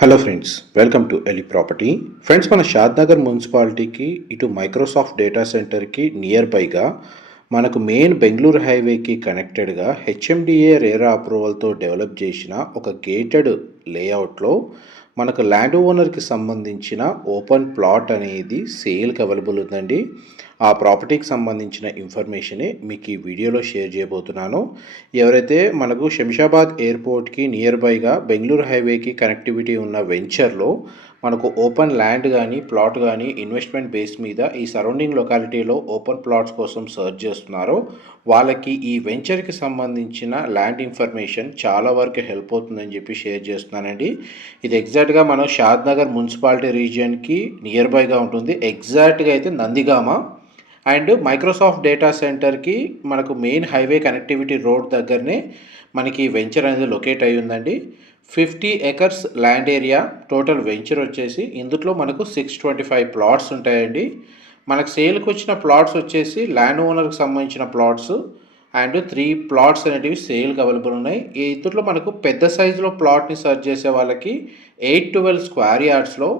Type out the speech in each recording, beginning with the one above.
Hello friends welcome to Eli property friends మన షాద్నగర్ మున్సిపాలిటీకి ఇటు మైక్రోసాఫ్ట్ డేటా సెంటర్కి నియర్ బైగా మనకు మెయిన్ బెంగళూరు హైవేకి కనెక్టెడ్గా హెచ్ఎండిఏ రేరా అప్రూవల్తో డెవలప్ చేసిన ఒక గేటెడ్ లేఅవుట్లో మనకు ల్యాండ్ ఓనర్కి సంబంధించిన ఓపెన్ ప్లాట్ అనేది సేల్కి అవైలబుల్ ఉందండి. ఆ ప్రాపర్టీకి సంబంధించిన ఇన్ఫర్మేషనే మీకు ఈ వీడియోలో షేర్ చేయబోతున్నాను. ఎవరైతే మనకు శంషాబాద్ ఎయిర్పోర్ట్కి నియర్ బైగా బెంగళూరు హైవేకి కనెక్టివిటీ ఉన్న వెంచర్లో మనకు ఓపెన్ ల్యాండ్ కానీ ప్లాట్ కానీ ఇన్వెస్ట్మెంట్ బేస్ మీద ఈ సరౌండింగ్ లొకాలిటీలో ఓపెన్ ప్లాట్స్ కోసం సర్చ్ చేస్తున్నారో వాళ్ళకి ఈ వెంచర్కి సంబంధించిన ల్యాండ్ ఇన్ఫర్మేషన్ చాలా వరకు హెల్ప్ అవుతుందని చెప్పి షేర్ చేస్తున్నానండి. ఇది ఎగ్జాక్ట్గా మనం షాద్ నగర్ మున్సిపాలిటీ రీజియన్కి నియర్ బైగా ఉంటుంది. ఎగ్జాక్ట్గా అయితే నందిగామ అండ్ మైక్రోసాఫ్ట్ డేటా సెంటర్కి మనకు మెయిన్ హైవే కనెక్టివిటీ రోడ్ దగ్గరనే మనకి వెంచర్ అనేది లొకేట్ అయి ఉందండి. Fifty acres land area total venture వచ్చేసి ఇందులో మనకు సిక్స్ ట్వంటీ ఫైవ్ ప్లాట్స్ ఉంటాయండి. మనకు సేల్కి వచ్చిన ప్లాట్స్ వచ్చేసి ల్యాండ్ ఓనర్కి సంబంధించిన ప్లాట్స్ అండ్ త్రీ ప్లాట్స్ అనేటివి సేల్కి అవైలబుల్ ఉన్నాయి. ఈ ఇందులో మనకు పెద్ద సైజులో ప్లాట్ని సర్చ్ చేసే వాళ్ళకి ఎయిట్ ట్వెల్వ్ స్క్వేర్ యార్డ్స్లో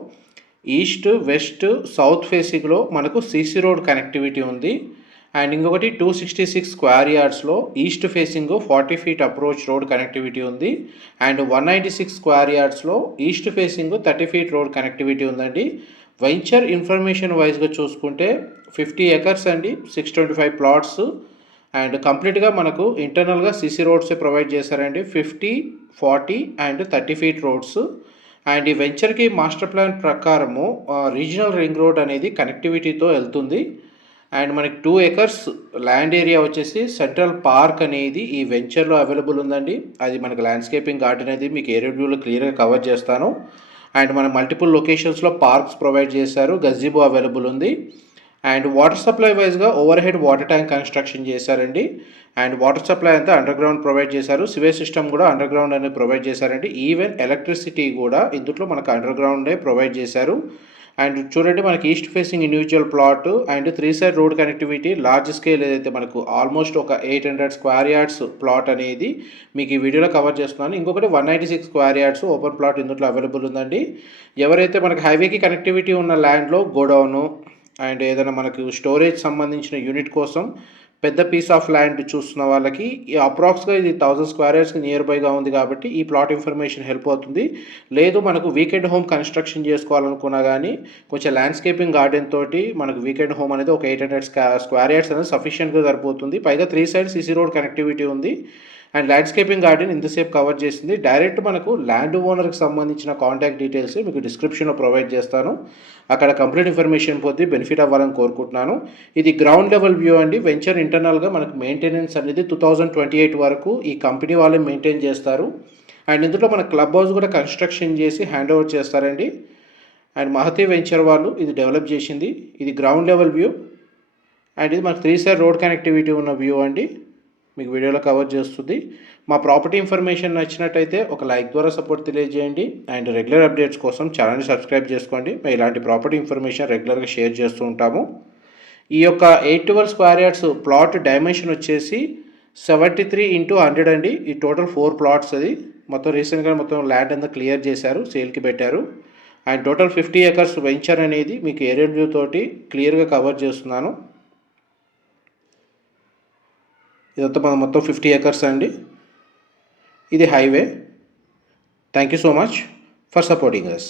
ఈస్ట్ వెస్ట్ సౌత్ ఫేసింగ్లో మనకు సీసీ రోడ్ కనెక్టివిటీ ఉంది. అండ్ ఇంకొకటి two sixty six square యార్డ్స్లో east facing forty feet approach road connectivity ఉంది. And one ninety six square యార్డ్స్లో east facing thirty feet road connectivity ఉందండి. Venture information వైజ్గా చూసుకుంటే fifty acres అండి six twenty five plots. And కంప్లీట్గా మనకు ఇంటర్నల్గా CC రోడ్సే provide చేశారండి. Fifty forty and thirty feet roads. And ఈ వెంచర్కి మాస్టర్ ప్లాన్ ప్రకారము రీజనల్ రింగ్ రోడ్ అనేది కనెక్టివిటీతో వెళ్తుంది. అండ్ మనకి టూ ఎకర్స్ ల్యాండ్ ఏరియా వచ్చేసి సెంట్రల్ పార్క్ అనేది ఈ వెంచర్లో అవైలబుల్ ఉందండి. అది మనకి ల్యాండ్స్కేపింగ్ గార్డెన్ అనేది మీకు ఏరియా వ్యూలో క్లియర్గా కవర్ చేస్తాను. అండ్ మన మల్టిపుల్ లొకేషన్స్లో పార్క్స్ ప్రొవైడ్ చేశారు. గజీబో అవైలబుల్ ఉంది. అండ్ వాటర్ సప్లై వైజ్గా over head water tank construction చేశారండి. అండ్ వాటర్ సప్లై అంతా అండర్ గ్రౌండ్ ప్రొవైడ్ చేశారు. సివేజ్ సిస్టమ్ కూడా అండర్ గ్రౌండ్ అనేది ప్రొవైడ్ చేశారండి. ఈవెన్ ఎలక్ట్రిసిటీ కూడా ఇందులో మనకు అండర్ గ్రౌండే ప్రొవైడ్ చేశారు. అండ్ చూడండి మనకి east facing individual plot and three side road connectivity large scale ఏదైతే మనకు ఆల్మోస్ట్ ఒక eight hundred square yards plot అనేది మీకు ఈ వీడియోలో కవర్ చేస్తున్నాను. ఇంకొకటి one ninety six square yards open plot ఇందులో అవైలబుల్ ఉందండి. ఎవరైతే మనకి హైవేకి కనెక్టివిటీ ఉన్న ల్యాండ్లో గోడౌను అండ్ ఏదైనా మనకు స్టోరేజ్ సంబంధించిన యూనిట్ కోసం పెద్ద పీస్ ఆఫ్ ల్యాండ్ చూస్తున్న వాళ్ళకి అప్రాక్స్గా ఇది థౌజండ్ స్క్వేర్ యార్డ్స్కి నియర్ బైగా ఉంది కాబట్టి ఈ ప్లాట్ ఇన్ఫర్మేషన్ హెల్ప్ అవుతుంది. లేదు మనకు వీకెండ్ హోమ్ కన్స్ట్రక్షన్ చేసుకోవాలనుకున్నా కానీ కొంచెం ల్యాండ్స్కేపింగ్ గార్డెన్ తోటి మనకు వీకెండ్ హోమ్ అనేది ఒక ఎయిట్ హండ్రెడ్ స్క్వేర్ యార్డ్స్ అనేది సఫిషియెంట్గా సరిపోతుంది. పైగా three side CC road connectivity ఉంది. అండ్ ల్యాండ్స్కేపింగ్ గార్డెన్ ఇంతసేపు కవర్ చేసింది. డైరెక్ట్ మనకు ల్యాండ్ ఓనర్కి సంబంధించిన కాంటాక్ట్ డీటెయిల్స్ మీకు డిస్క్రిప్షన్లో ప్రొవైడ్ చేస్తాను. అక్కడ కంప్లీట్ ఇన్ఫర్మేషన్ పొంది బెనిఫిట్ అవ్వాలని కోరుకుంటున్నాను. ఇది గ్రౌండ్ లెవెల్ వ్యూ అండి. వెంచర్ ఇంటర్నల్గా మనకు మెయింటెనెన్స్ అనేది టూ థౌజండ్ ట్వంటీ ఎయిట్ వరకు ఈ కంపెనీ వాళ్ళే మెయింటైన్ చేస్తారు. అండ్ ఇందులో మన క్లబ్ హౌస్ కూడా కన్స్ట్రక్షన్ చేసి హ్యాండ్ ఓవర్ చేస్తారండి. అండ్ మహతి వెంచర్ వాళ్ళు ఇది డెవలప్ చేసింది. ఇది గ్రౌండ్ లెవెల్ వ్యూ. అండ్ ఇది మనకు త్రీ సైడ్ రోడ్ కనెక్టివిటీ ఉన్న వ్యూ అండి. మీకు వీడియోలో కవర్ చేస్తుంది. మా ప్రాపర్టీ ఇన్ఫర్మేషన్ నచ్చినట్టయితే ఒక లైక్ ద్వారా సపోర్ట్ తెలియజేయండి. అండ్ రెగ్యులర్ అప్డేట్స్ కోసం ఛానల్ని సబ్స్క్రైబ్ చేసుకోండి. మేము ఇలాంటి ప్రాపర్టీ ఇన్ఫర్మేషన్ రెగ్యులర్గా షేర్ చేస్తూ ఉంటాము. ఈ యొక్క eight twelve square yards plot dimension వచ్చేసి సెవెంటీ త్రీ ఇంటూ హండ్రెడ్ అండి. ఈ టోటల్ ఫోర్ ప్లాట్స్ అది. మొత్తం రీసెంట్గా మొత్తం ల్యాండ్ అంతా క్లియర్ చేశారు. సేల్కి పెట్టారు. And total fifty acres venture అనేది మీకు ఏరియల్ వ్యూ తోటి క్లియర్గా కవర్ చేస్తున్నాను. ఇదంతా మన మొత్తం ఫిఫ్టీ ఏకర్స్ అండి. ఇది highway. Thank you so much for supporting us